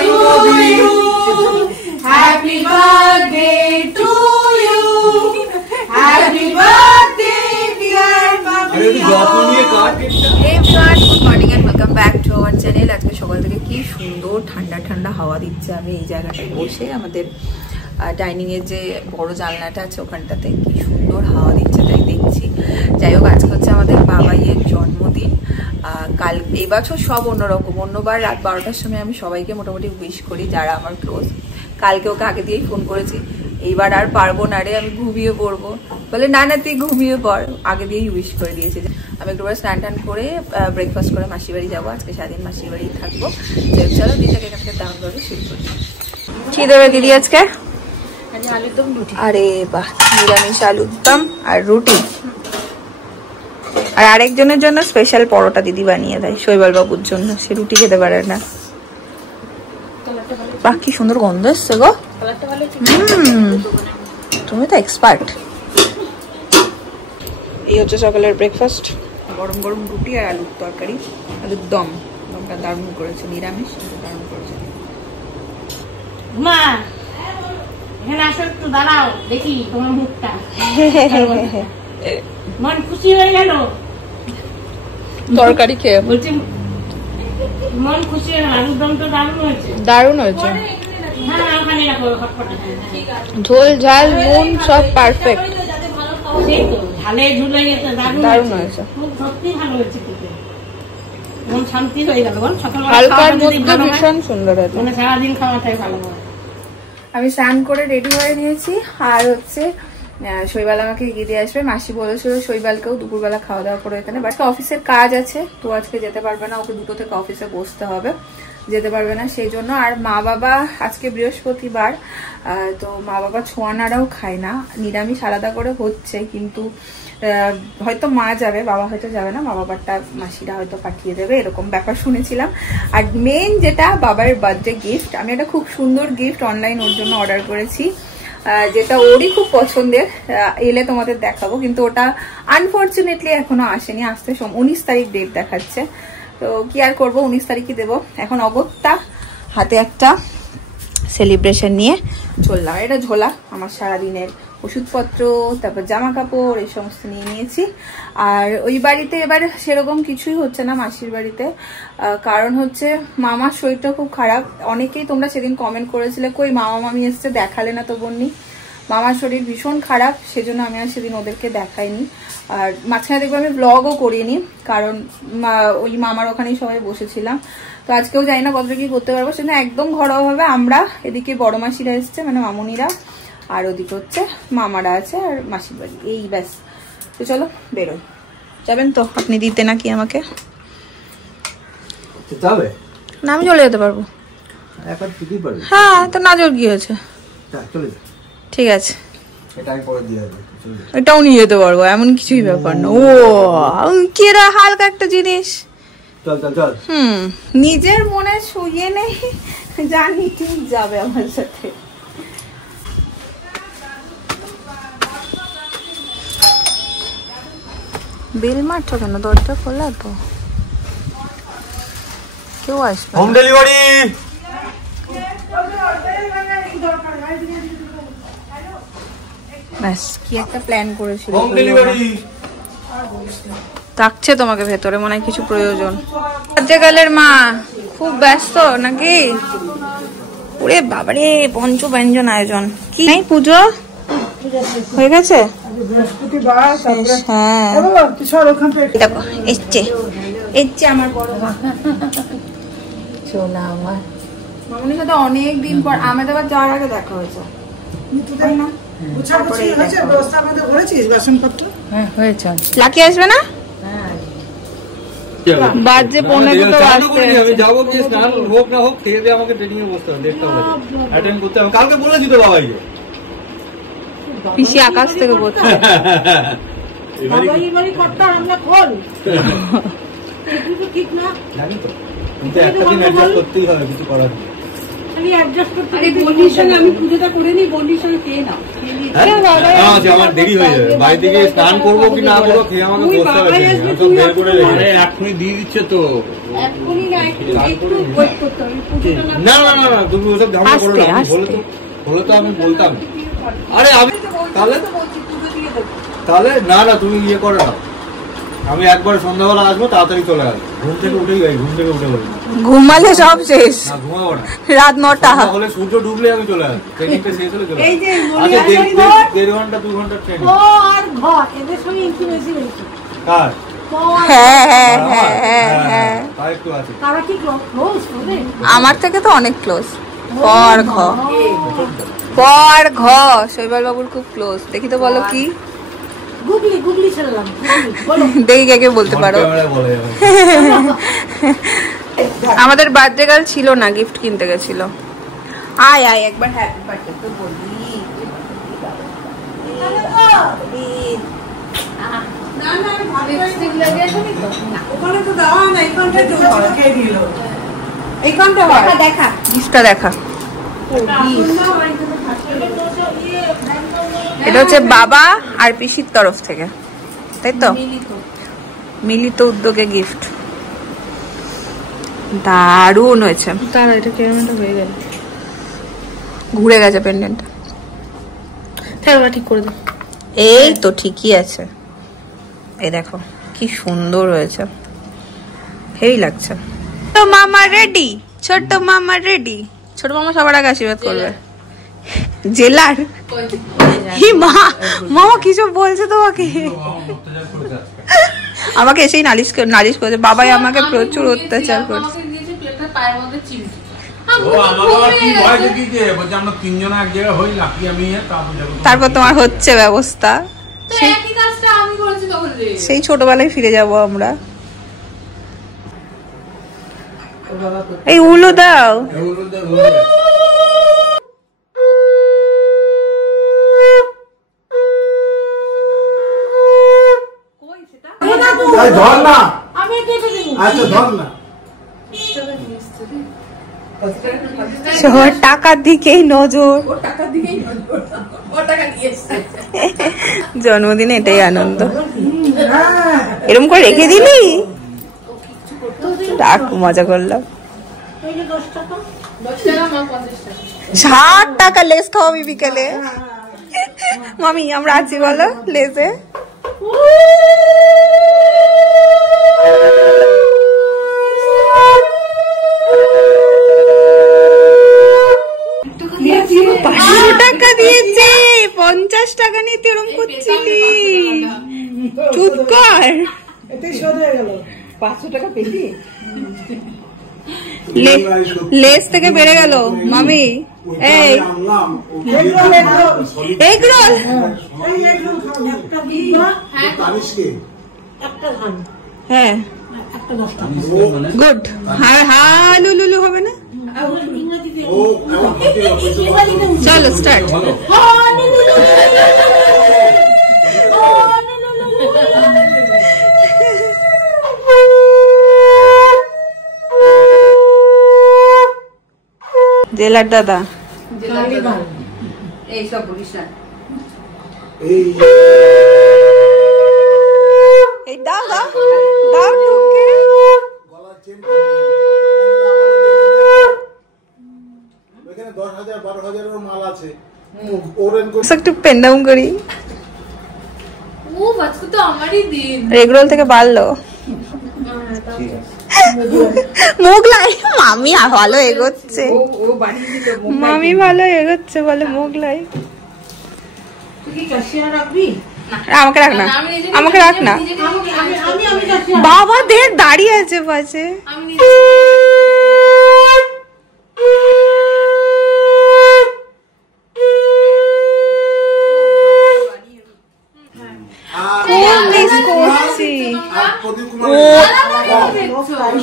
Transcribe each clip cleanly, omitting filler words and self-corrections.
to you. Happy birthday to you. Happy birthday dear Bobby. Hey everyone, good morning and welcome back to our channel. আজকে সকাল থেকে কি সুন্দর ঠান্ডা ঠান্ডা হাওয়া দিচ্ছে। আমি এই জায়গাটায় বসে আমাদের ডাইনিং এর যে বড় জানলাটা আছে ওখানটাতে কি সুন্দর হাওয়া দিচ্ছে তাই দেখছি। যাই হোক, আজকে হচ্ছে আমাদের বাবাইয়ের জন্মদিন। কাল এই বছর সব অন্যরকম। অন্যবার রাত 12টার সময় আমি সবাইকে মোটামুটি উইশ করি যারা আমার ক্লোজ। কালকে ওকে আগে দিয়েই ফোন করেছি, এইবার আর পারবো না রে, আমি ঘুমিয়ে পড়বো। বলে না না তুই ঘুমিয়ে পড়, আগে দিয়েই উইশ করে দিয়েছে। আমি একটুবার স্নান টান করে ব্রেকফাস্ট করে মাসির বাড়ি যাবো। আজকে সারাদিন মাসির বাড়ি থাকবো। চলো দিনটাকে এখান থেকে তেমন ভাবে শুরু করি। কি দেবে দিদি আজকে? আলুর দম রুটি। আরে বাহ, নিরামিষ আলুর দম আর রুটি। আর আরেকজনের জন্য স্পেশাল পরোটা দিদি বানিয়ে দেয়, শৈবাল বাবুর জন্য। সে রুটি খেতে পারে না। বাহ, কি সুন্দর গন্ধ এসছে গো। তুমি তো এক্সপার্ট। এই হচ্ছে সকালের ব্রেকফাস্ট, গরম গরম রুটি আর আলুর তরকারি, আলুর দম। দমটা দারুণ করেছে, নিরামিষ দারুণ করেছে। মা এখানে আসো একটু দাঁড়াও, দেখি তোমার মুখটা। মন খুশি হয়ে গেল তরকারি খেয়ে। বলছি মন খুশি হয়ে গেল, আলুর দমটা দারুণ হয়েছে। দারুণ হয়েছে, হ্যাঁ ওখানে রাখো হটপটে। ঝোল ঝাল নুন সব পারফেক্ট। সেই তো ঝালে ঝুলে গেছে, দারুণ হয়েছে। খুব সত্যি ভালো হয়েছে খেতে। মন শান্তি হয়ে গেল। সকালবেলা হালকার মধ্যে ভীষণ সুন্দর হয়েছে। মানে সারাদিন খাওয়াটাই ভালো হয়। আমি স্নান করে রেডি হয়ে নিয়েছি। আর হচ্ছে শৈবাল আমাকে এগিয়ে দিয়ে আসবে। মাসি বলেছিল শৈবালকেও দুপুরবেলা খাওয়া দাওয়া করে এখানে, বাট অফিসের কাজ আছে তো আজকে যেতে পারবে না। ওকে 2টো থেকে অফিসে বসতে হবে, যেতে পারবে না সেই জন্য। আর মা বাবা আজকে বৃহস্পতিবার, তো মা বাবা ছোঁয়ানারাও খায় না, নিরামিষ আলাদা করে হচ্ছে। কিন্তু হয়তো মা যাবে, বাবা হয়তো যাবে না। মা বাবারটা মাসিরা হয়তো পাঠিয়ে দেবে, এরকম ব্যাপার শুনেছিলাম। আর মেন যেটা বাবার বার্থডে গিফট, আমি একটা খুব সুন্দর গিফট অনলাইন ওর জন্য অর্ডার করেছি, যেটা ওরই খুব পছন্দের। এলে তোমাদের দেখাবো, কিন্তু ওটা আনফর্চুনেটলি এখনো আসেনি। আসতে 19 তারিখ ডেট দেখাচ্ছে। তো কি আর করবো, 19 তারিখই দেবো। এখন অগত্যা হাতে একটা সেলিব্রেশন নিয়ে চললাম। এটা ঝোলা আমার সারাদিনের ওষুধপত্র, তারপর জামা কাপড়, এই সমস্ত নিয়ে নিয়েছি। আর ওই বাড়িতে এবার সেরকম কিছুই হচ্ছে না, মাসির বাড়িতে। কারণ হচ্ছে মামার শরীরটা খুব খারাপ। অনেকেই তোমরা সেদিন কমেন্ট করেছিলে কই মামা মামি এসছে, দেখালে না তো বন্নি। মামার শরীর ভীষণ খারাপ, সেজন্য আমি আর সেদিন ওদেরকে দেখাইনি। আর মাঝখানে দেখবো আমি ব্লগও করিনি, কারণ ওই মামার ওখানেই সবাই বসেছিলাম। তো আজকেও জানি না কতটা কি করতে পারবো, সেজন্য একদম ঘরোয়াভাবে আমরা এদিকে বড় মাসিরা এসছে, মানে মামুনিরা, আর ওদিকে হচ্ছে মামারা আছে আর মাসির বাড়ি, এই ব্যাস। তো চলো বেরোই। যাবেন তো আপনি দিতে নাকি আমাকে? না আমি চলে যেতে পারবো। হ্যাঁ তো না জোর কি হয়েছে, ঠিক আছে এটাও নিয়ে যেতে পারবো, এমন কিছুই ব্যাপার না। ও কিরা হালকা একটা জিনিস। নিজের মনে শুয়ে নেই, জানি ঠিক যাবে আমার সাথে। বেল মারছো কেন? দরজা খোলা তো, কেউ আসবে। Home delivery. ব্যাস কি একটা প্ল্যান করেছিল। হোম ডেলিভারি ডাকছে তোমাকে ভেতরে, মনে হয় কিছু প্রয়োজন। রাজ্যকালের মা খুব ব্যস্ত নাকি? ওরে বাবারে, পঞ্চব্যঞ্জন আয়োজন। কি নাই পুজো হয়ে গেছে? হ্যাঁ দেখো এসছে এসছে আমার বড় মা। চোলা আমার মামুনির সাথে অনেকদিন পর আহমেদাবাদ যাওয়ার আগে দেখা হয়েছে। লাকি আসবে না? বাজে 15 আসতে আমি যাবো, কি স্নান হোক না হোক খেয়ে দিয়ে আমাকে ট্রেনিং এ বসতে হবে, 1:30টা বাজে অ্যাটেন্ড করতে হবে। কালকে বলেছি তো বাবাইকে, পিসি আকাশ থেকে বলছে বাবাই করতে আমরা খোল ঠিক না, জানি তো, কিন্তু একটা দিন অ্যাডজাস্ট করতেই হবে, কিছু করার নেই। আমি পুজোটা করে নি, বন্ডির সঙ্গে খেয়ে নাও। আমার দেরি হয়ে যাবে, বাড়ি থেকে স্নান করবো কি না করবো খেয়ে আমাকে বসতে হবে, বের করে এখনই দিয়ে দিচ্ছে তো। না না না না, তুমি ওসব ঝামেলা করো না, বলে তো আমি বলতাম। আরে আমি তাহলে না না, তুমি ইয়ে করো না, আমি একবার সন্ধ্যাবেলা আসবো, তাড়াতাড়ি চলে আসবো। ঘুম থেকে উঠেই যাই, ঘুম থেকে উঠে বলি ঘুমালে সব শেষ, ঘুমাবো না, রাত 9টা হলে সূর্য ডুবলে আমি চলে আসবো, ট্রেনিংটা শেষ হলে চলে আসবো। 1.5 ঘন্টা 2 ঘন্টা ট্রেনিং। কার? আমার থেকে তো অনেক ক্লোজ। শৈবাল বাবুর খুব ক্লোজ। দেখি তো বলো কি, দেখি কে কে বলতে পারো। আমাদের বার্থডে গার্ল ছিল না, গিফট কিনতে গেছিল। আয় আয় একবার হ্যাপি বার্থডে তো বলি। দেখা এটা হচ্ছে বাবা আর পিসির তরফ থেকে, তাই তো? মিলিত উদ্যোগে গিফট। দারুণ হয়েছে। এটা কিরকম হয়ে গেল, ঘুরে গেছে পেন্ডেন্টটা। ঠিক করে দাও। এই তো ঠিকই আছে। এই দেখো কি সুন্দর হয়েছে, হেভি লাগছে। তো মামা রেডি, ছোট মামা রেডি। ছোট মামা সবার আগে আশীর্বাদ করবে। জেলার মামা কিছু বলছে তোমাকে? আমাকে এসেই নালিশ করেছে, বাবাই আমাকে প্রচুর অত্যাচার করছে। তারপর তোমার হচ্ছে ব্যবস্থা, সেই ছোটবেলায় ফিরে যাব আমরা। এই উলু দাও। সবার টাকার দিকেই নজর, জন্মদিনে এটাই আনন্দ। এরকম করে রেখে দিলি, মজা করলাম। 60 টাকা লেস খাওয়াবি বিকেলে। মামি আমরা আছি বলো লেসে। টাকা দিয়েছে, 50 টাকা নিয়ে এরকম করছিলি, চুপ কর। 500 টাকা পেলি, লেস থেকে বেড়ে গেল মামি। এই এগরোল হ্যাঁ গুড। লুলু হবে না, চলো স্টার্ট। জেলার দাদা এইসব বলিস না, এই দাও দাও দাও টুকে। এখানে 10,000 12,000 এর মাল আছে, একটু পেন্ডাউন করি। ও আজকে তো আমারই দিন, এগরোল থেকে বাড়লো। মোগলাই মামি ভালো এগোচ্ছে, মামি ভালো এগোচ্ছে বলে মোগলাই। আমাকে রাখ না, আমাকে রাখ না। বাবা দের দাঁড়িয়ে আছে পাশে।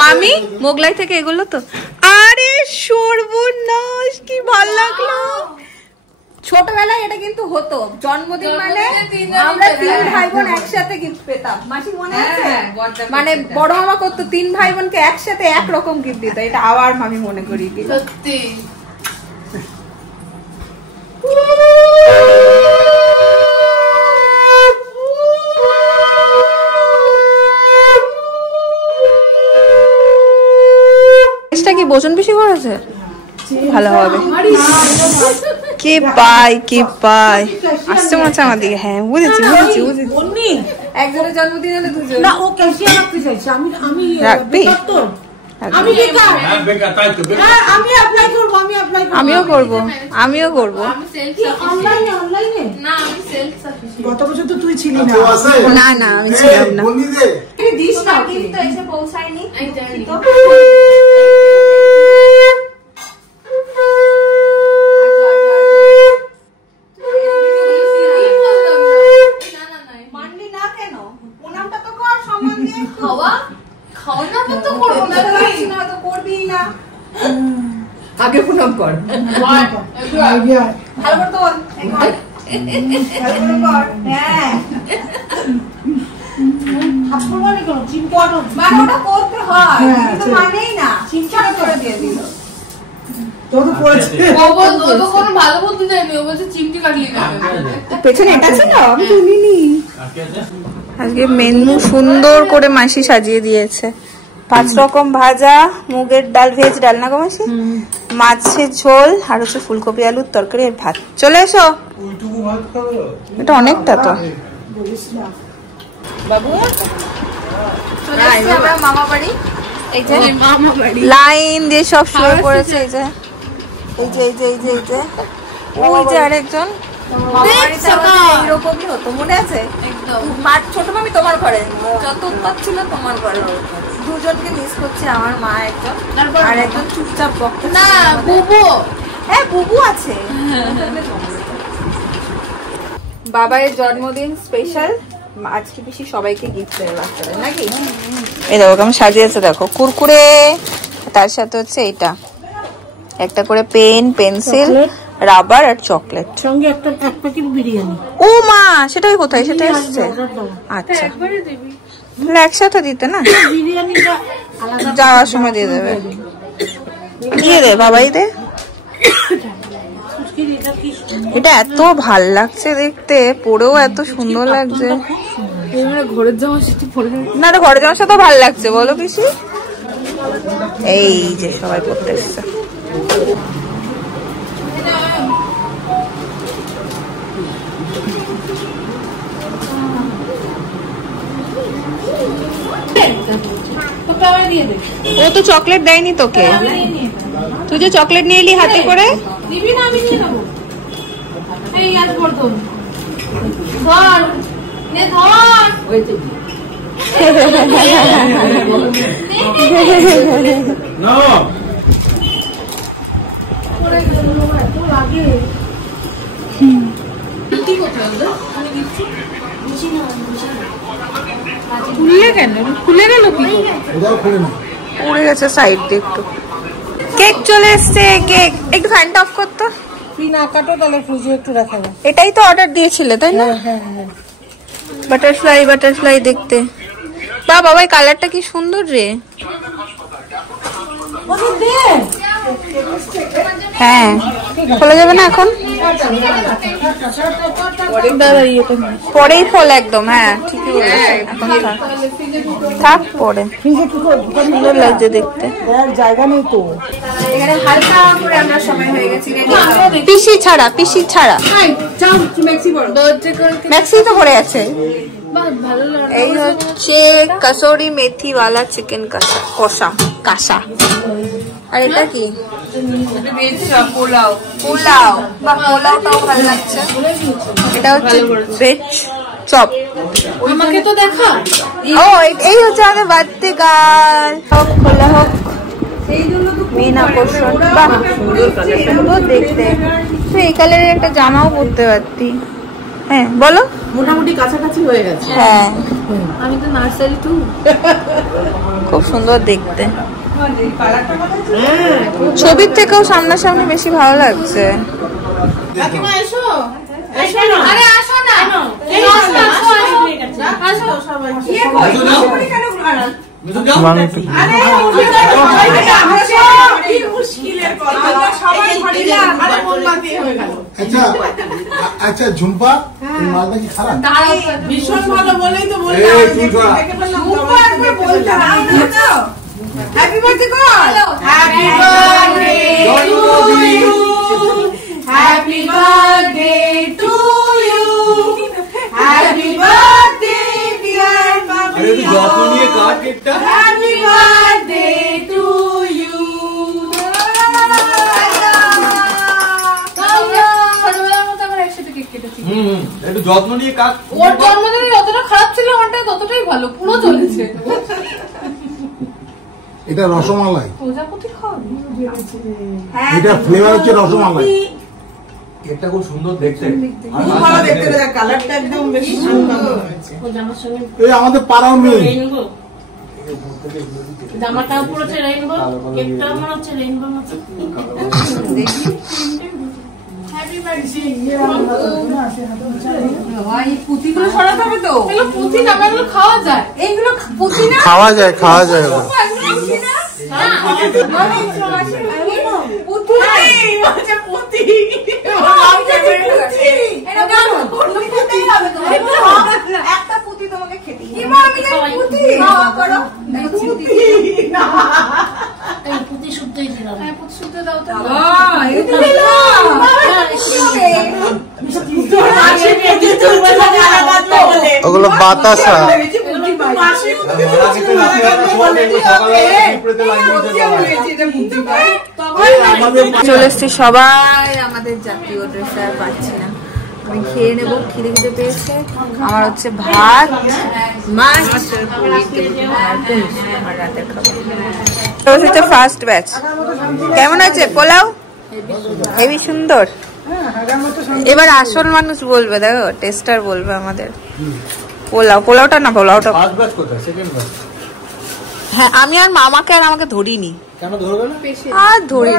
মামি মোগলাই থেকে এগুলো তো, আরে সর্বনাশ কি ভালো লাগলো। ছোটবেলায় এটা কিন্তু হতো, জন্মদিন মানে আমরা 3 ভাই বোন একসাথে গিফট পেতাম। মাসি মনে আছে? মানে বড় মামা করতো 3 ভাই বোনকে একসাথে একরকম গিফট দিত। এটা আবার মামি মনে করিয়ে দিল। সত্যি বোচন বেশি করেছে, ভালো হবে। কে পাই আসছে মনে হচ্ছে আমার দিকে। হ্যাঁ বুঝেছি। একজনের জন্মদিন হলে দুজন না, ও ক্যালসিয়াম রাখতে চাইছে। আমি রাখবি, আমি বেকার, আমি অ্যাপ্লাই করব, আমিও করব। অনলাইনে না, আমি সেলফ সাফিশিয়েন্ট। গত বছর তো তুই ছিলি না। না আমি ছিলাম না। দিস না, কিন্তু এসে পৌঁছায়নি। তো আগে প্রণাম কর, আজকে মেনু সুন্দর করে মাসি সাজিয়ে দিয়েছে। 5 রকম ভাজা, মুগের ডাল, ভেজ ডাল না গো মাসি, মাছের ঝোল, আর হচ্ছে ফুলকপি আলুর তরকারি আর ভাত। চলে এসো, এটা অনেকটা তো বাবু। আমরা মামা বাড়ি, এই যে লাইন দিয়ে সব শুরু করেছে। এই যে ওই যে আরেকজন এরকমই হতো, মনে আছে? ছোট মামি তোমার ঘরে যত উৎপাত ছিল তোমার ঘরে, দুজনকে মিস করছে, আমার মা একজন আর একজন চুপচাপ বকতে। না বুবু, হ্যাঁ বুবু আছে। বাবার জন্মদিন স্পেশাল, আজকে বেশি সবাইকে গিফট দেবে বাচ্চারা নাকি? এই দেখো কেমন সাজিয়েছে, দেখো কুরকুরে, তার সাথে হচ্ছে এইটা একটা করে পেন, পেন্সিল, রাবার আর চকলেট, সঙ্গে এক প্যাকেট বিরিয়ানি। ও মা, সেটাই কোথায়? সেটা আসছে। আচ্ছা একসাথে দিতে না, যাওয়ার সময় দিয়ে দেবে। দিয়ে দে বাবাই দে। এটা এত ভাল লাগছে দেখতে, পরেও এত সুন্দর লাগছে। ঘরের জামার সাথে না, ঘরের জামার সাথে ভাল লাগছে বলো পিসি? এই যে সবাই পড়তে এসছে। ও তো চকলেট দেয়নি তোকে, তুই যে চকলেট নিয়ে এলি হাতে করে। খুলে গেল উড়ে গেছে সাইড দিয়ে একটু। কেক চলে এসছে, কেক একটু ফ্যানটা অফ করতো। না কাটো তাহলে ফ্রিজে একটু রাখা যায়। এটাই তো অর্ডার দিয়েছিলে তাই না? বাটারফ্লাই দেখতে। বাবা এই কালারটা কি সুন্দর রে। হ্যাঁ খোলা যাবে না এখন, পরেই ফল একদম। হ্যাঁ ঠিকই বলেছে, এখন থাক পরে। সুন্দর লাগছে দেখতে, জায়গা নেই তো এখানে। হালকা করে আমরা সময় হয়ে গেছি পিসি ছাড়া ম্যাক্সি তো পড়ে আছে। এই হচ্ছে কসুরি মেথি ওয়ালা চিকেন কষা। আর এটা কি? পোলাও। পোলাওটাও ভালো লাগছে। এটা হচ্ছে ভেজ চপ। আমাকে তো দেখা। ও এই হচ্ছে আমাদের বাড়তি গাল। খোলা হোক, মেন আকর্ষণ। বাহ সুন্দর দেখতে। তুই এই কালারের একটা জামাও পরতে পারতি। হ্যাঁ বলো, মোটামুটি কাছাকাছি হয়ে গেছে। হ্যাঁ আমি তো নার্সারি টু। খুব সুন্দর দেখতে, ছবির থেকেও সামনাসামনি বেশি ভালো লাগছে। আচ্ছা ঝুম্পা মালটা কি খারাপ? ভীষণ ভালো বলেই তো হ্যাপি বার্থডে কর। Happy birthday to you, happy birthday to you, happy birthday dear আরে তুই যত্ন নিয়ে কাট কেকটা। Happy birthday to you. ছোটবেলার মতো আমরা একসাথে কেক কেটেছি। একটু যত্ন নিয়ে কাট। ওর জন্মদিন যতটা খারাপ ছিল ওরটা ততটাই ভালো, পুরো চলেছে। এটা রসমালাই, প্রজাপতি খাওয়াবি? এটা ফ্লেভার হচ্ছে রসমালাই। কেকটা খুব সুন্দর দেখতে। খুব ভালো দেখতে লাগে, কালারটা একদম বেশি সুন্দর হয়েছে। ও জামার সঙ্গে এই আমাদের পাড়ার মেয়ে। রেইনবো, জামাটাও পুরো হচ্ছে রেইনবো, কেকটাও মনে হচ্ছে রেইনবো মতো। Happy birthday. পুঁতিগুলো সরাতে হবে তো। এগুলো পুঁতি না, এগুলো খাওয়া যায়। এইগুলো পুঁতি না, খাওয়া যায়, খাওয়া যায়। একটা পুঁতি তোমাকে খেতে এই পুঁতি শুদ্ধই দিলাম। ওগুলো বাতাসা। চলে এসছি সবাই, আমাদের জাতীয় ড্রেস আর পাচ্ছি না। আমি খেয়ে নেবো, খিদে খিদে পেয়েছে। আমার হচ্ছে ভাত, মাছ আর পুলিশ আমার রাতের খাবার। হচ্ছে ফার্স্ট ব্যাচ। কেমন আছে পোলাও? হেবি সুন্দর। এবার আসল মানুষ বলবে, দেখো টেস্টার বলবে আমাদের। পোলাওটা না, পোলাওটা ফার্স্ট ব্যাচ কোথায়? Second batch? হ্যাঁ, আমি আর মামাকে আর আমাকে ধরিনি। কেন ধরবে না? আর ধরি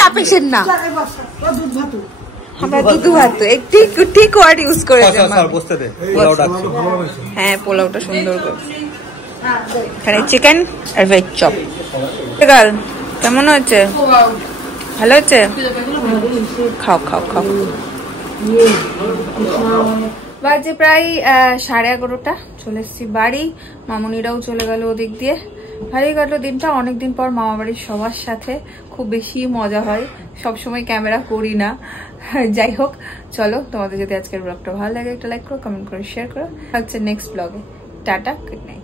না, পেশেন্ট না, আমরা দুধু ভাত। ঠিক ঠিক ওয়ার্ড ইউজ করেছে। বসতে দে, পোলাও ডাকছে। হ্যাঁ, পোলাওটা সুন্দর করে। এখানে চিকেন আর ভেজ চপ। কেমন হচ্ছে? ভালো হচ্ছে? খাও খাও খাও। বাজে প্রায় 11:30। চলে এসছি বাড়ি। মামুনিরাও চলে গেল ওদিক দিয়ে। ভালোই কাটলো দিনটা। অনেকদিন পর মামা বাড়ির সবার সাথে খুব বেশি মজা হয়। সবসময় ক্যামেরা করি না। যাই হোক, চলো, তোমাদের যদি আজকের ব্লগটা ভালো লাগে একটা লাইক করো, কমেন্ট করো, শেয়ার করো। হচ্ছে নেক্সট ব্লগে। Tata, good night.